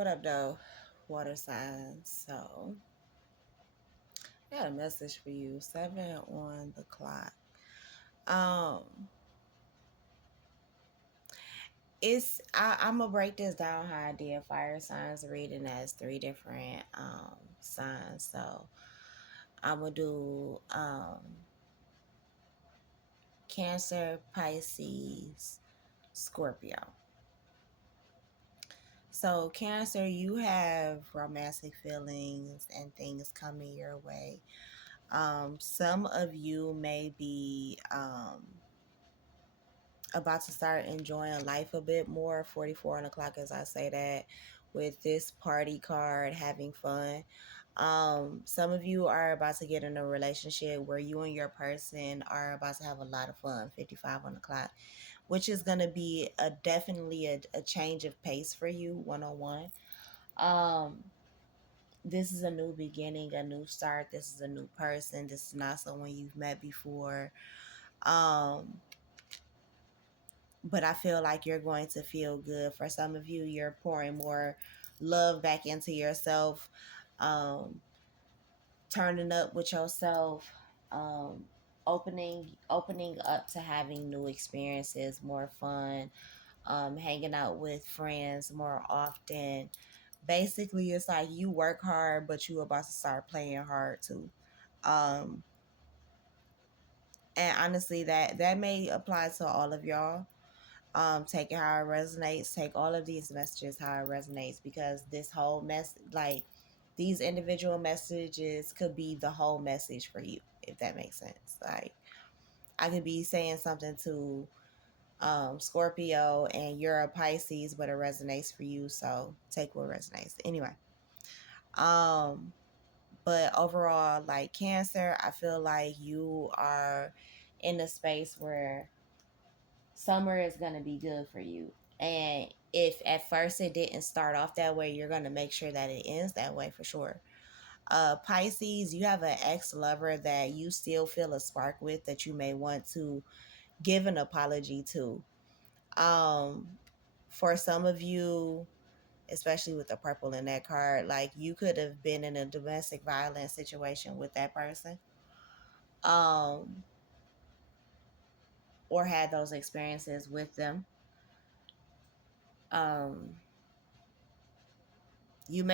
What up, though, water signs? So, I got a message for you. 7 on the clock. Um, I'm gonna break this down how I did fire signs reading as 3 different signs. So, I'm gonna do Cancer, Pisces, Scorpio. So, Cancer, you have romantic feelings and things coming your way. Some of you may be about to start enjoying life a bit more. 44 on the clock, as I say that, with this party card, having fun. Some of you are about to get in a relationship where you and your person are about to have a lot of fun. 55 on the clock, which is going to be definitely a change of pace for you one-on-one. This is a new beginning, a new start. This is a new person. This is not someone you've met before. But I feel like you're going to feel good. For some of you, you're pouring more love back into yourself, turning up with yourself, um, opening up to having new experiences, more fun, hanging out with friends more often. Basically, it's like you work hard, but you about to start playing hard too. Um, and honestly, that may apply to all of y'all. Take it how it resonates. Take all of these messages how it resonates, because this whole like these individual messages could be the whole message for you, if that makes sense. Like, I could be saying something to Scorpio and you're a Pisces, but it resonates for you, so take what resonates anyway. But overall, like Cancer, I feel like you are in a space where summer is going to be good for you. And if at first it didn't start off that way, you're going to make sure that it ends that way for sure. Pisces, you have an ex-lover that you still feel a spark with, that you may want to give an apology to. Um, for some of you, especially with the purple in that card, like you could have been in a domestic violence situation with that person. Or had those experiences with them. Um, you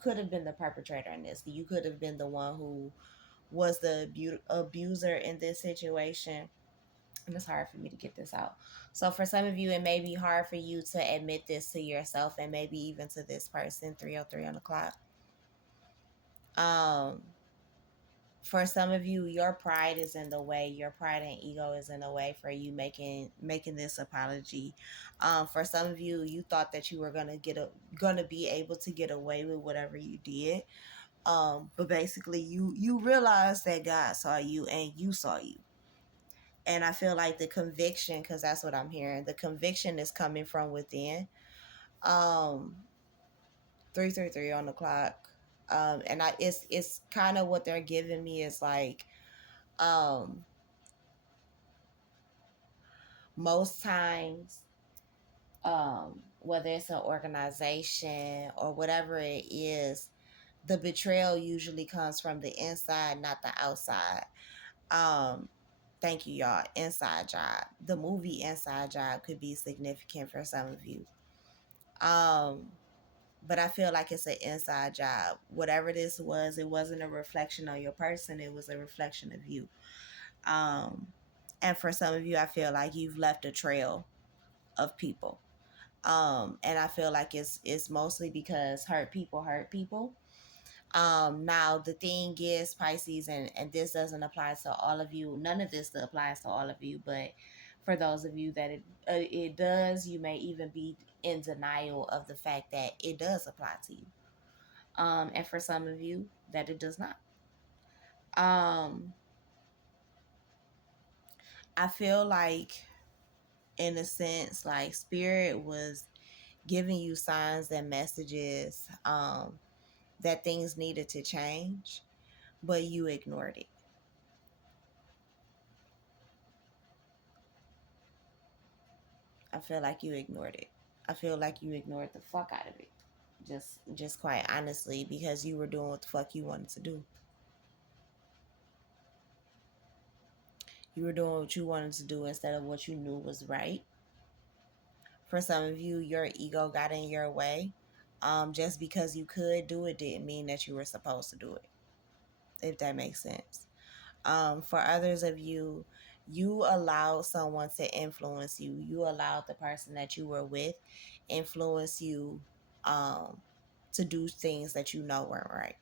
could have been the perpetrator in this. You could have been the one who was the abuser in this situation. And it's hard for me to get this out. So for some of you, it may be hard for you to admit this to yourself, and maybe even to this person. 303 on the clock. For some of you, your pride is in the way. Your pride and ego is in the way for you making this apology. For some of you, you thought that you were gonna be able to get away with whatever you did. But basically, you realized that God saw you and you saw you. And I feel like the conviction, because that's what I'm hearing, the conviction is coming from within. 333 on the clock. And it's kind of what they're giving me is like, most times, whether it's an organization or whatever it is, the betrayal usually comes from the inside, not the outside. Thank you, y'all. Inside Job. The movie Inside Job could be significant for some of you. But I feel like it's an inside job. Whatever this was, it wasn't a reflection on your person. It was a reflection of you. And for some of you, I feel like you've left a trail of people. And I feel like it's mostly because hurt people hurt people. Now the thing is, Pisces, and this doesn't apply to all of you. None of this applies to all of you, but for those of you that it does, you may even be in denial of the fact that it does apply to you. And for some of you, that it does not. I feel like, in a sense, like spirit was giving you signs and messages that things needed to change, but you ignored it. I feel like you ignored it. I feel like you ignored the fuck out of it. Just quite honestly, because you were doing what the fuck you wanted to do. You were doing what you wanted to do instead of what you knew was right. For some of you, your ego got in your way. Just because you could do it didn't mean that you were supposed to do it, if that makes sense. For others of you, you allowed someone to influence you. You allowed the person that you were with influence you to do things that you know weren't right.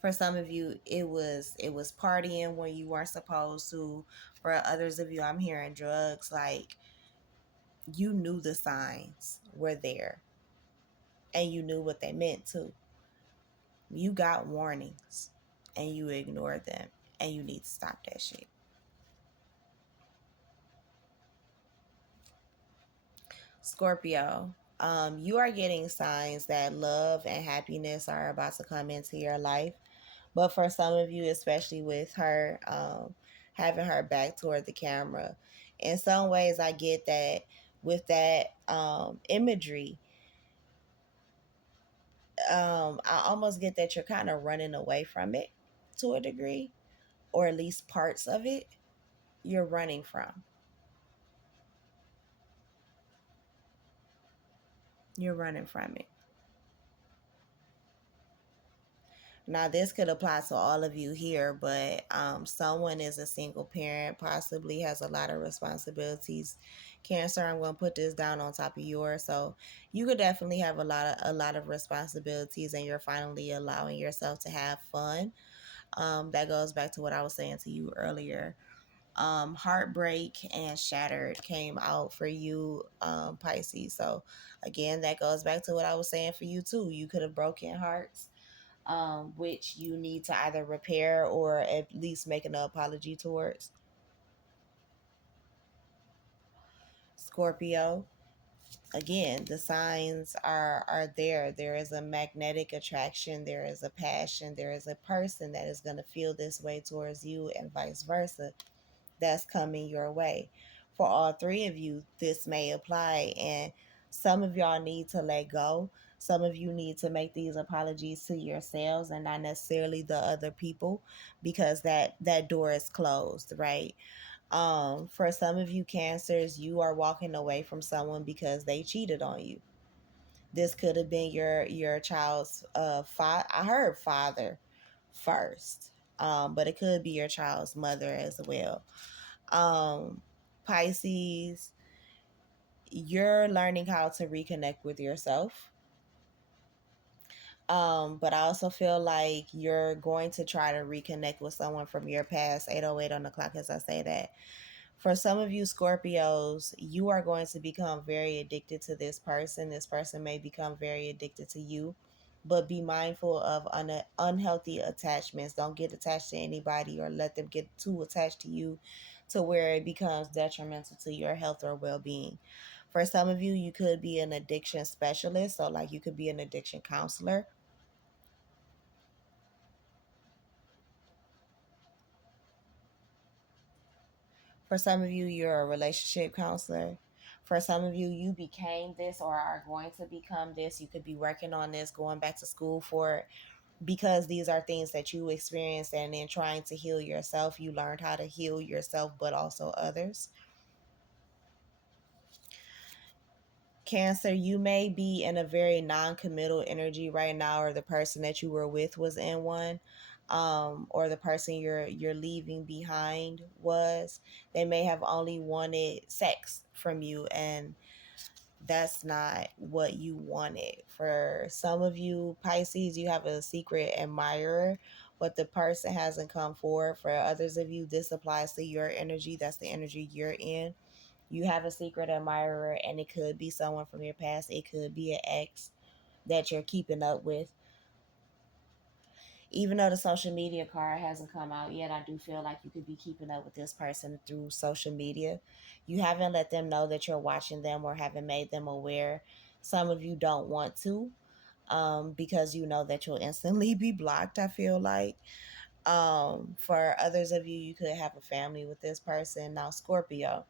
For some of you, it was partying when you weren't supposed to. For others of you, I'm hearing drugs. Like, you knew the signs were there and you knew what they meant too. You got warnings and you ignored them, and you need to stop that shit. Scorpio, you are getting signs that love and happiness are about to come into your life. But for some of you, especially with her, having her back toward the camera, in some ways, I get that with that imagery. I almost get that you're kind of running away from it to a degree, or at least parts of it you're running from. You're running from it. Now, this could apply to all of you here, but someone is a single parent, possibly has a lot of responsibilities. Cancer, I'm going to put this down on top of yours. So you could definitely have a lot of responsibilities, and you're finally allowing yourself to have fun. That goes back to what I was saying to you earlier. Heartbreak and shattered came out for you, Pisces. So again, that goes back to what I was saying for you too. You could have broken hearts, which you need to either repair or at least make an apology towards. Scorpio, again, the signs are there. There is a magnetic attraction, there is a passion, there is a person that is going to feel this way towards you, and vice versa. That's coming your way. For all three of you, this may apply, and some of y'all need to let go. Some of you need to make these apologies to yourselves and not necessarily the other people, because that door is closed, right? For some of you cancers, you are walking away from someone because they cheated on you. This could have been your child's I heard father first, but it could be your child's mother as well. um Pisces, you're learning how to reconnect with yourself. But I also feel like you're going to try to reconnect with someone from your past. 808 on the clock as I say that. For some of you Scorpios, you are going to become very addicted to this person. This person may become very addicted to you, but be mindful of unhealthy attachments. Don't get attached to anybody or let them get too attached to you to where it becomes detrimental to your health or well-being. For some of you, you could be an addiction specialist, so like you could be an addiction counselor. For some of you, you're a relationship counselor. For some of you, you became this or are going to become this. You could be working on this, going back to school for it, because these are things that you experienced, and in trying to heal yourself, you learned how to heal yourself, but also others. Cancer, you may be in a very non-committal energy right now, or the person that you were with was in one, or the person you're leaving behind was. They may have only wanted sex from you, and that's not what you wanted. For some of you Pisces, you have a secret admirer, but the person hasn't come forward. For others of you, this applies to your energy. That's the energy you're in. You have a secret admirer, and it could be someone from your past. It could be an ex that you're keeping up with. Even though the social media card hasn't come out yet, I do feel like you could be keeping up with this person through social media. You haven't let them know that you're watching them or haven't made them aware. Some of you don't want to, because you know that you'll instantly be blocked, I feel like. For others of you, you could have a family with this person. Now, Scorpio,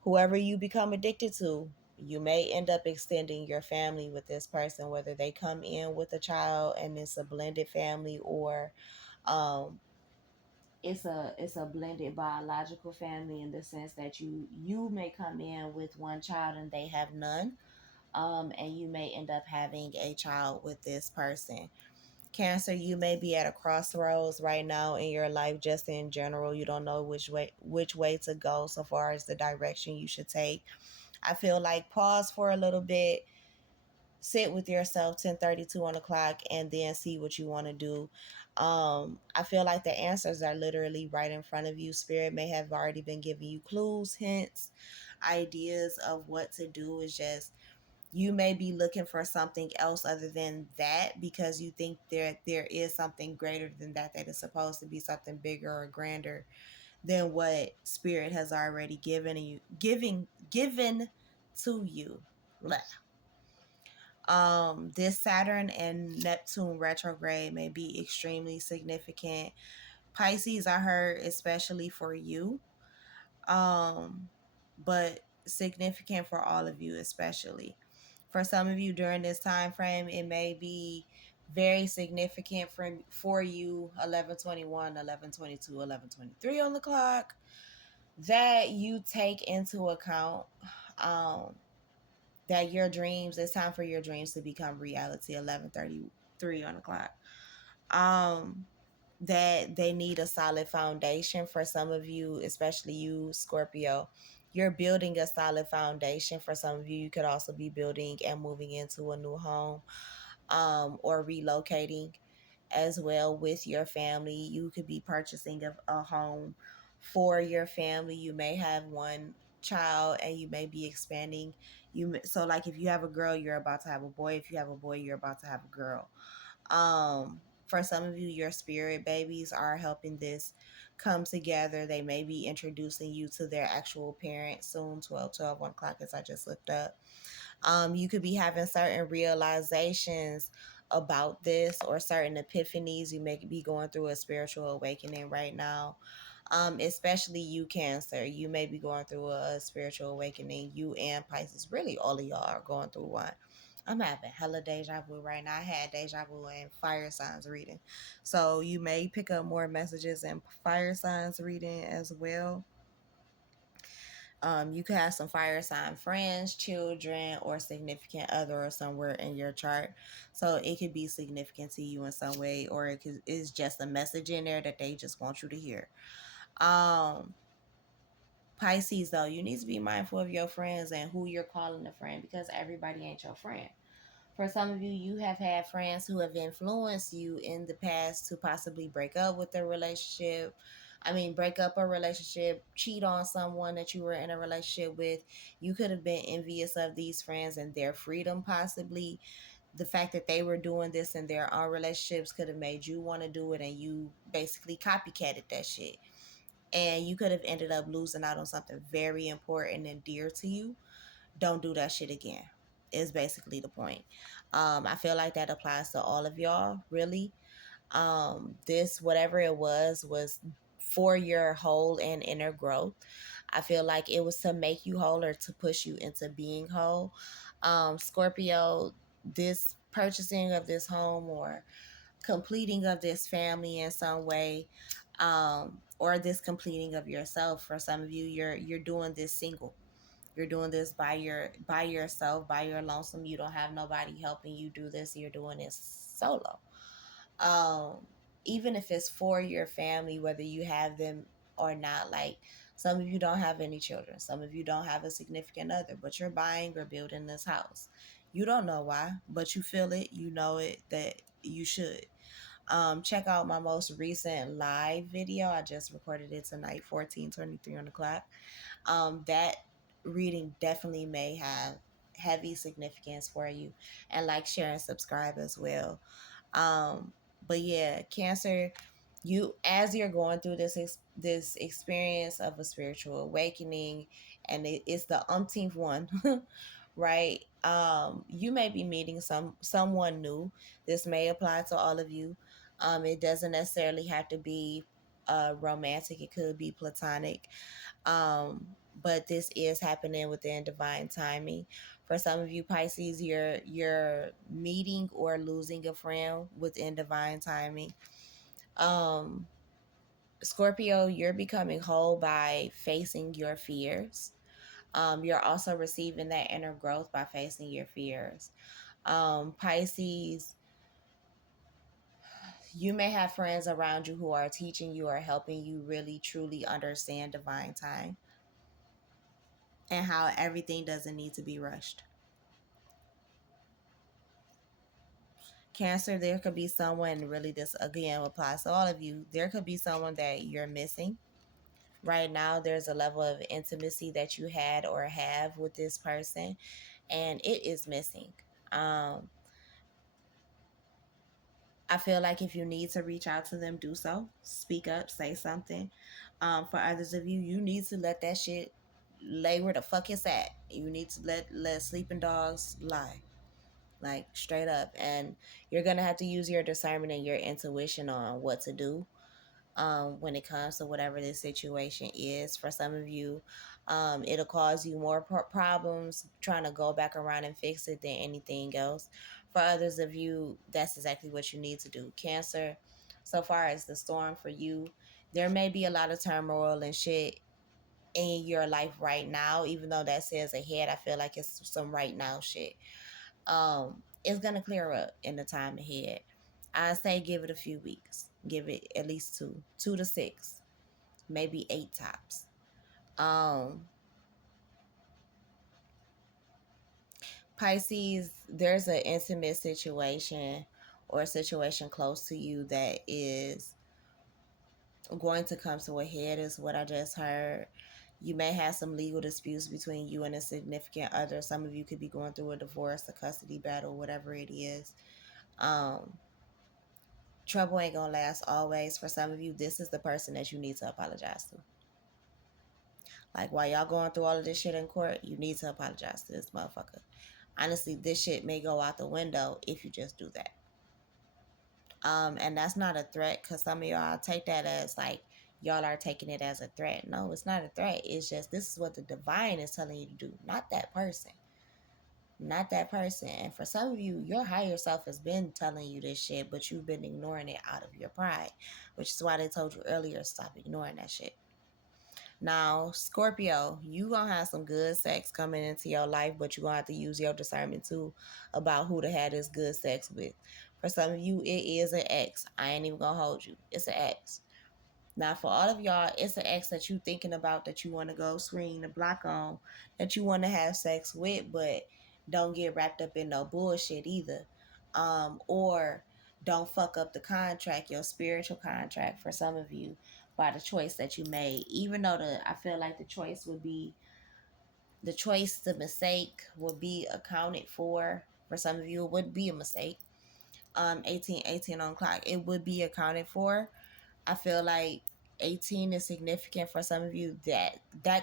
whoever you become addicted to, You may end up extending your family with this person, whether they come in with a child and it's a blended family, or um, it's a blended biological family, in the sense that you may come in with one child and they have none, and you may end up having a child with this person. Cancer, you may be at a crossroads right now in your life, just in general. You don't know which way to go so far as the direction you should take. I feel like pause for a little bit, sit with yourself 10:30 to 1 o'clock, and then see what you want to do. I feel like the answers are literally right in front of you. Spirit may have already been giving you clues, hints, ideas of what to do. Is just, you may be looking for something else other than that, because you think there is something greater than that, that is supposed to be something bigger or grander than what spirit has already given to you. Blah. This Saturn and Neptune retrograde may be extremely significant. Pisces, I heard, especially for you, um, but significant for all of you, especially. For some of you during this time frame, it may be very significant for you 11:21, 11:22, 11:23 on the clock, that you take into account, um, that your dreams, it's time for your dreams to become reality 11:33 on the clock. Um, that they need a solid foundation. For some of you, especially you Scorpio, you're building a solid foundation. For some of you, you could also be building and moving into a new home, or relocating as well with your family. You could be purchasing a home for your family. You may have one child and you may be expanding. So like, if you have a girl, you're about to have a boy. If you have a boy, you're about to have a girl. For some of you, your spirit babies are helping this come together. They may be introducing you to their actual parents soon. 12, 1 o'clock, as I just looked up. You could be having certain realizations about this, or certain epiphanies. You may be going through a spiritual awakening right now. Especially you Cancer, you may be going through a spiritual awakening. You and Pisces, really all of y'all are going through one. I'm having hella deja vu right now. I had deja vu and fire signs reading. So you may pick up more messages in fire signs reading as well. You could have some fire sign friends, children, or significant other, or somewhere in your chart. So it could be significant to you in some way, or it's just a message in there that they just want you to hear. Um, Pisces, though, you need to be mindful of your friends and who you're calling a friend, because everybody ain't your friend. For some of you, you have had friends who have influenced you in the past to possibly break up with their relationship. I mean, break up a relationship, cheat on someone that you were in a relationship with. You could have been envious of these friends and their freedom, possibly. The fact that they were doing this in their own relationships could have made you want to do it, and you basically copycatted that shit. And you could have ended up losing out on something very important and dear to you. Don't do that shit again, is basically the point. I feel like that applies to all of y'all, really. This, whatever it was for your whole and inner growth. I feel like it was to make you whole, or to push you into being whole. Scorpio, this purchasing of this home, or completing of this family in some way, or this completing of yourself. For some of you, you're doing this single. You're doing this by yourself, by your lonesome. You don't have nobody helping you do this. You're doing this solo. um Even if it's for your family, whether you have them or not. Like, some of you don't have any children, some of you don't have a significant other, but you're buying or building this house. You don't know why, but you feel it, you know it, that you should. Check out my most recent live video. I just recorded it tonight, 14:23 on the clock. That reading definitely may have heavy significance for you. And like, share, and subscribe as well. um but yeah, Cancer, you, as you're going through this experience of a spiritual awakening, and it's the umpteenth one, right? You may be meeting someone new. This may apply to all of you. It doesn't necessarily have to be romantic, it could be platonic. um but this is happening within divine timing. For some of you Pisces, you're meeting or losing a friend within divine timing. um Scorpio, you're becoming whole by facing your fears. You're also receiving that inner growth by facing your fears. Pisces, you may have friends around you who are teaching you or helping you really truly understand divine time and how everything doesn't need to be rushed. Cancer, there could be someone, really, this again applies to all of you. There could be someone that you're missing. Right now, there's a level of intimacy that you had or have with this person, and it is missing. Um, I feel like if you need to reach out to them, do so. Speak up, say something. For others of you, you need to let that shit lay where the fuck it's at. You need to let sleeping dogs lie, like straight up. And you're gonna have to use your discernment and your intuition on what to do when it comes to whatever this situation is. For some of you, it'll cause you more problems trying to go back around and fix it than anything else. For others of you, that's exactly what you need to do. Cancer, so far as the storm for you, there may be a lot of turmoil and shit in your life right now. Even though that says ahead, I feel like it's some right now shit. It's gonna clear up in the time ahead. I say give it a few weeks. Give it at least 2 to 6, maybe 8 tops. Um, Pisces, there's an intimate situation or a situation close to you that is going to come to a head, is what I just heard. You may have some legal disputes between you and a significant other. Some of you could be going through a divorce, a custody battle, whatever it is. Um, Trouble ain't gonna last always. For some of you, this is the person that you need to apologize to. Like, while y'all going through all of this shit in court, you need to apologize to this motherfucker. Honestly, this shit may go out the window if you just do that. And that's not a threat, because some of y'all take that as like y'all are taking it as a threat. No, it's not a threat. It's just this is what the divine is telling you to do, not that person. Not that person. And for some of you, your higher self has been telling you this shit, but you've been ignoring it out of your pride, which is why they told you earlier, stop ignoring that shit. Now, Scorpio, you gonna have some good sex coming into your life, but you gonna have to use your discernment too about who to have this good sex with. For some of you, it is an ex. I ain't even gonna hold you. It's an ex. Now, for all of y'all, it's an ex that you thinking about, that you want to go screen the block on, that you want to have sex with, but don't get wrapped up in no bullshit either. Or don't fuck up the contract, your spiritual contract, for some of you, by the choice that you made. Even though I feel like the mistake would be accounted for. For some of you, it would be a mistake. 18 on clock, it would be accounted for. I feel like 18 is significant for some of you, that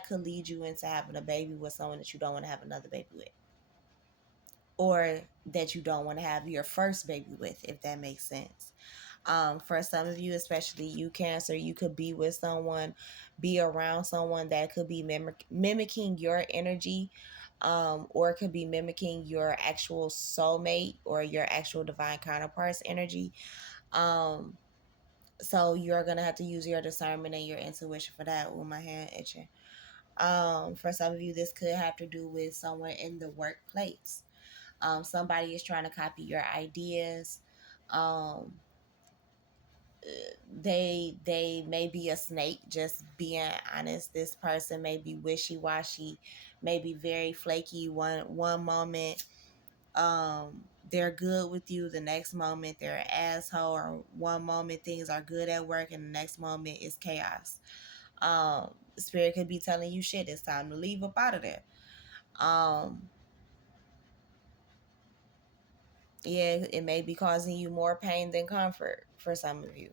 could lead you into having a baby with someone that you don't want to have another baby with, or that you don't want to have your first baby with, if that makes sense. For some of you, especially you Cancer, you could be with someone, be around someone that could be mimicking your energy, or it could be mimicking your actual soulmate or your actual divine counterpart's energy. So you're gonna have to use your discernment and your intuition for that. With my hand itching. For some of you, this could have to do with someone in the workplace. Somebody is trying to copy your ideas. Um, they may be a snake. Just being honest, this person may be wishy washy, may be very flaky. One moment, they're good with you, the next moment they're an asshole, or one moment things are good at work and the next moment is chaos. Spirit could be telling you, shit, it's time to leave up out of there. um yeah, it may be causing you more pain than comfort for some of you,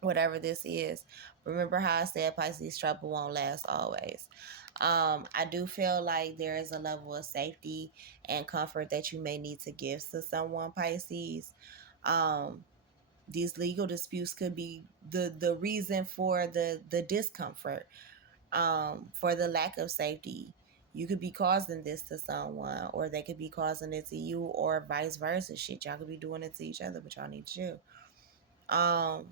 whatever this is. Remember how I said Pisces, trouble won't last always. I do feel like there is a level of safety and comfort that you may need to give to someone, Pisces. um these legal disputes could be the reason for the discomfort. For the lack of safety. You could be causing this to someone, or they could be causing it to you, or vice versa. Shit, y'all could be doing it to each other, but y'all need to chill. Um,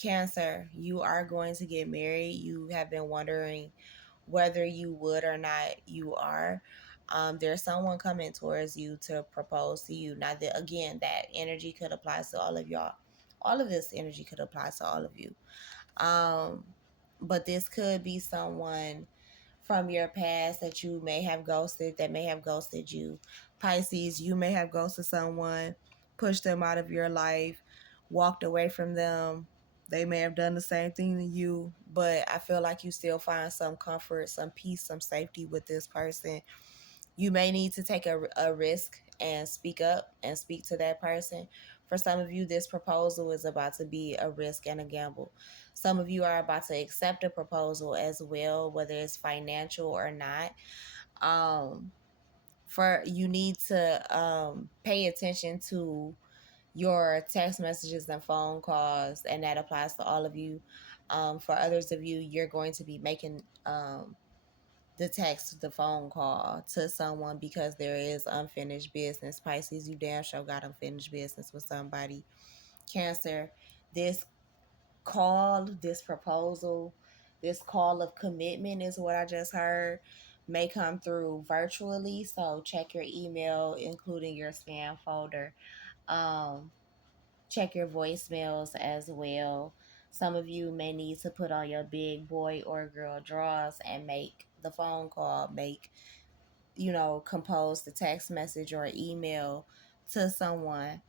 Cancer, you are going to get married. You have been wondering whether you would or not. You are. There's someone coming towards you to propose to you. Now, that again, that energy could apply to all of y'all. All of this energy could apply to all of you. Um, but this could be someone from your past that you may have ghosted, that may have ghosted you. Pisces, you may have ghosted someone, pushed them out of your life, walked away from them. They may have done the same thing to you, but I feel like you still find some comfort, some peace, some safety with this person. You may need to take a risk and speak up and speak to that person. For some of you, this proposal is about to be a risk and a gamble. Some of you are about to accept a proposal as well, whether it's financial or not. Um, for you need to pay attention to your text messages and phone calls, and that applies to all of you. For others of you, you're going to be making the text, the phone call to someone because there is unfinished business. Pisces, you damn sure got unfinished business with somebody. Cancer, this call, this proposal, this call of commitment is what I just heard, may come through virtually. So check your email, including your spam folder. Um, Check your voicemails as well. Some of you may need to put on your big boy or girl drawers and make the phone call, compose the text message or email to someone.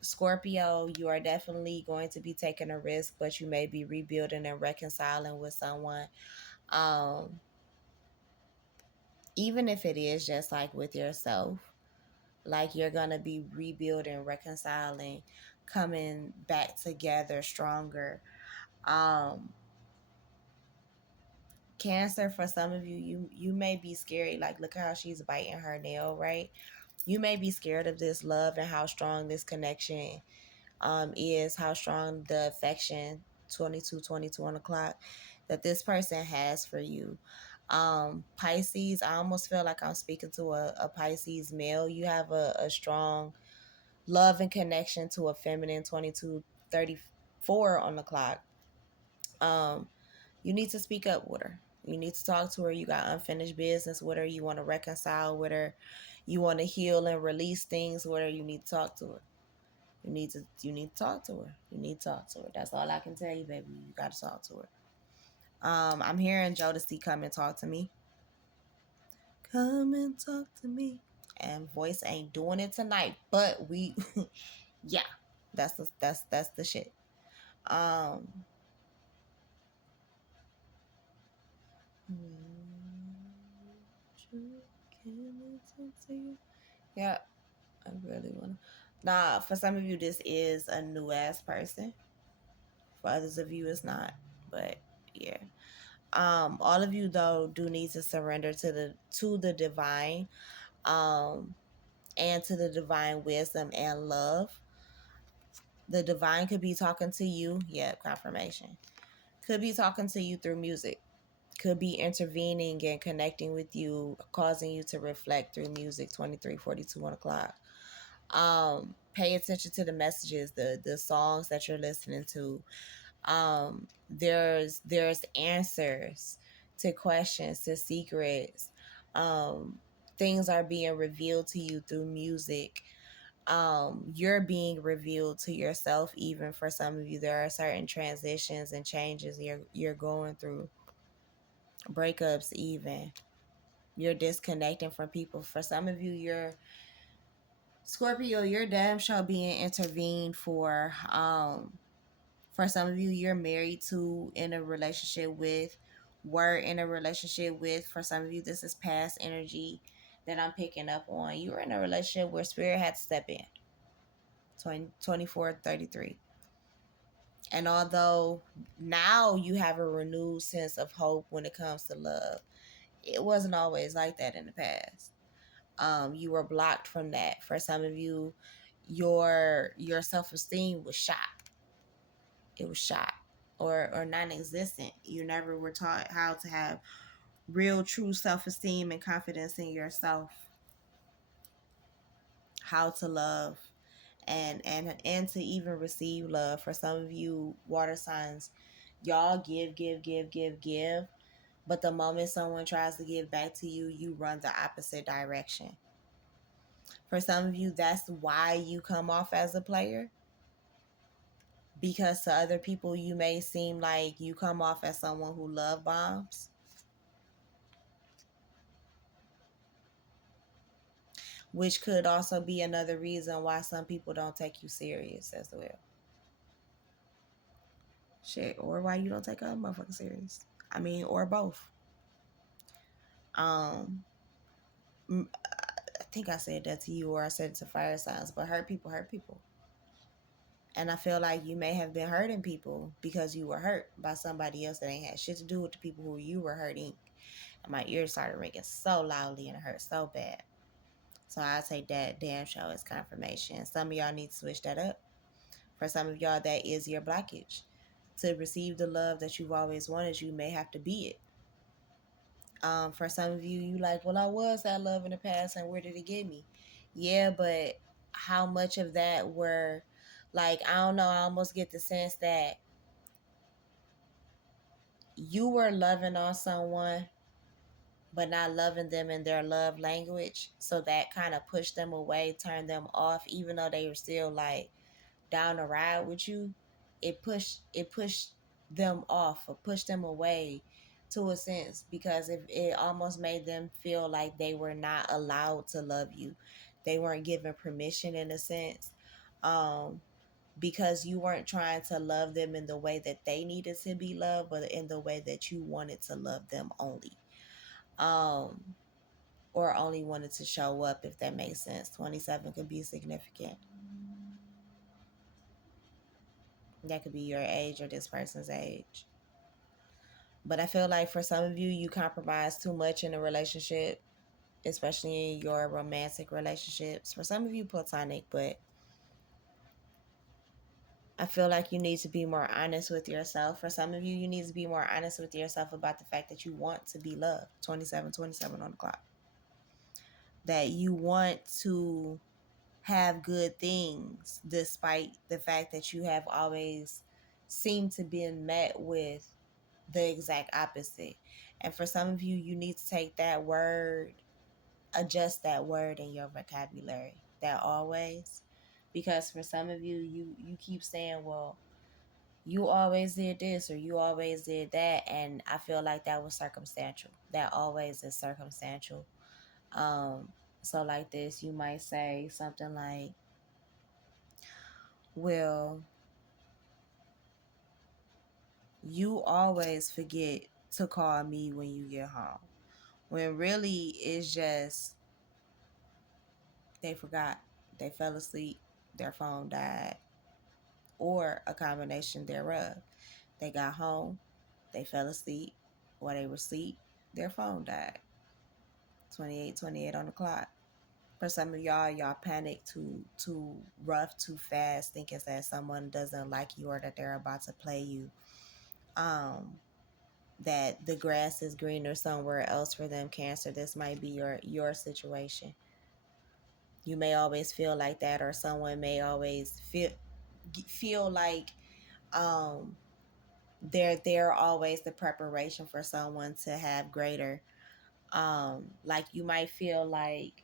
Scorpio, you are definitely going to be taking a risk, but you may be rebuilding and reconciling with someone. Um, Even if it is just like with yourself, like you're gonna be rebuilding, reconciling, coming back together stronger. Um, Cancer, for some of you, you may be scary. Like, look how she's biting her nail, right? You may be scared of this love and how strong this connection is, how strong the affection, 22 on the clock, that this person has for you. Pisces, I almost feel like I'm speaking to a Pisces male. You have a strong love and connection to a feminine, 2234 on the clock. Um, you need to speak up with her. You need to talk to her. You got unfinished business with her. You want to reconcile with her. You want to heal and release things with her. You need to talk to her. You need to talk to her. You need to talk to her. That's all I can tell you, baby. You got to talk to her. I'm hearing Jodeci come and talk to me. Come and talk to me. And voice ain't doing it tonight, but we, yeah, that's the shit. Um, yeah, I really want to. Nah, for some of you, this is a new ass person. For others of you, it's not. But yeah. All of you though do need to surrender to the divine, um, and to the divine wisdom and love. The divine could be talking to you. Yep, confirmation. Could be talking to you through music. Could be intervening and connecting with you, causing you to reflect through music. 2342 1 o'clock. Pay attention to the messages, the songs that you're listening to. There's answers to questions, to secrets. um Things are being revealed to you through music. You're being revealed to yourself. Even for some of you, there are certain transitions and changes you're going through, breakups. Even you're disconnecting from people. For some of you, you're Scorpio, you're damn sure being intervened for. For some of you, you're married to, in a relationship with, were in a relationship with. For some of you, this is past energy that I'm picking up on. You were in a relationship where spirit had to step in. 2433. And although now you have a renewed sense of hope when it comes to love, it wasn't always like that in the past. You were blocked from that. For some of you, your self-esteem was shot. It was shot. or non-existent. You never were taught how to have real true self-esteem and confidence in yourself, how to love, and to even receive love. For some of you water signs, y'all give, but the moment someone tries to give back to you, you run the opposite direction. For some of you, that's why you come off as a player, because to other people you may seem like you come off as someone who love bombs, which could also be another reason why some people don't take you serious as well. Shit, or why you don't take a motherfucker serious. I mean, or both. Um, I think I said that to you, or I said it to fire signs, but hurt people hurt people. And I feel like you may have been hurting people because you were hurt by somebody else that ain't had shit to do with the people who you were hurting. And my ears started ringing so loudly and it hurt so bad. So I take that damn show as confirmation. Some of y'all need to switch that up. For some of y'all, that is your blockage. To receive the love that you've always wanted, you may have to be it. For some of you, you like, well, I was that love in the past, and where did it get me? Yeah, but how much of that were, like, I don't know, I almost get the sense that you were loving on someone, but not loving them in their love language. So that kind of pushed them away, turned them off, even though they were still like down the ride with you. It pushed them off or pushed them away to a sense, because it almost made them feel like they were not allowed to love you. They weren't given permission in a sense. Because you weren't trying to love them in the way that they needed to be loved, but in the way that you wanted to love them only. Or only wanted to show up, if that makes sense. 27 could be significant. That could be your age or this person's age. But I feel like for some of you, you compromise too much in a relationship, especially in your romantic relationships. For some of you, platonic, but I feel like you need to be more honest with yourself. For some of you, you need to be more honest with yourself about the fact that you want to be loved. 27 on the clock. That you want to have good things, despite the fact that you have always seemed to be met with the exact opposite. And for some of you, you need to take that word, adjust that word in your vocabulary, that always. Because for some of you, you keep saying, well, you always did this or you always did that, and I feel like that was circumstantial. That always is circumstantial. So like this, you might say something like, well, you always forget to call me when you get home. When really it's just they forgot, they fell asleep, their phone died, or a combination thereof. They got home, they fell asleep, while they were asleep, their phone died. 28 on the clock. For some of y'all panic too rough, too fast, thinking that someone doesn't like you or that they're about to play you. That the grass is greener somewhere else for them, Cancer. This might be your situation. You may always feel like that, or someone may always feel like they're always the preparation for someone to have greater. Like you might feel like,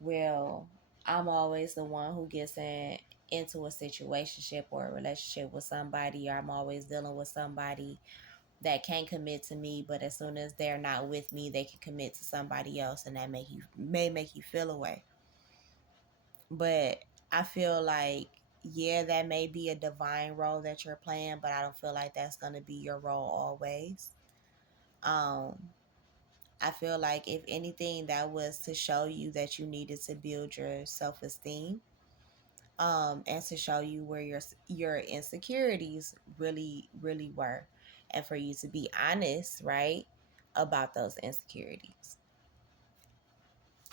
well, I'm always the one who gets into a situationship or a relationship with somebody, or I'm always dealing with somebody that can't commit to me, but as soon as they're not with me, they can commit to somebody else, and that may make you feel away. But I feel like, yeah, that may be a divine role that you're playing, but I don't feel like that's going to be your role always. I feel like if anything, that was to show you that you needed to build your self-esteem, and to show you where your insecurities really were, and for you to be honest, right, about those insecurities,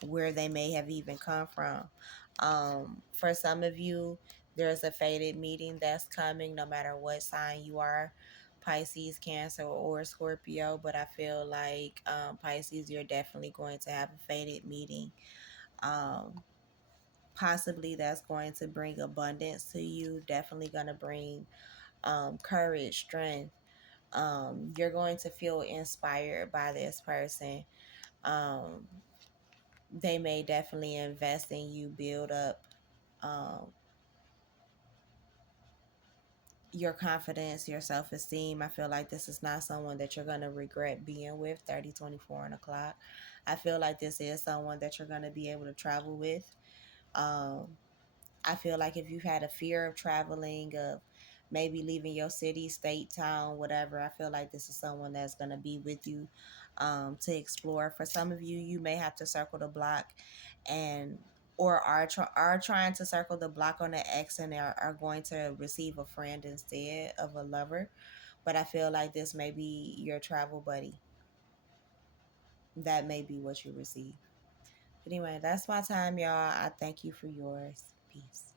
where they may have even come from. For some of you, there's a fated meeting that's coming, no matter what sign you are. Pisces, Cancer, or Scorpio, but I feel like Pisces, you're definitely going to have a fated meeting. Um, Possibly that's going to bring abundance to you, definitely going to bring courage, strength. You're going to feel inspired by this person. Um, they may definitely invest in you, build up um, your confidence, your self esteem. I feel like this is not someone that you're going to regret being with. 30, 24, and o'clock. I feel like this is someone that you're going to be able to travel with. Um, I feel like if you've had a fear of traveling, of maybe leaving your city, state, town, whatever, I feel like this is someone that's going to be with you to explore. For some of you, you may have to circle the block and or are trying to circle the block on an ex and are going to receive a friend instead of a lover. But I feel like this may be your travel buddy. That may be what you receive. But anyway, that's my time, y'all. I thank you for yours. Peace.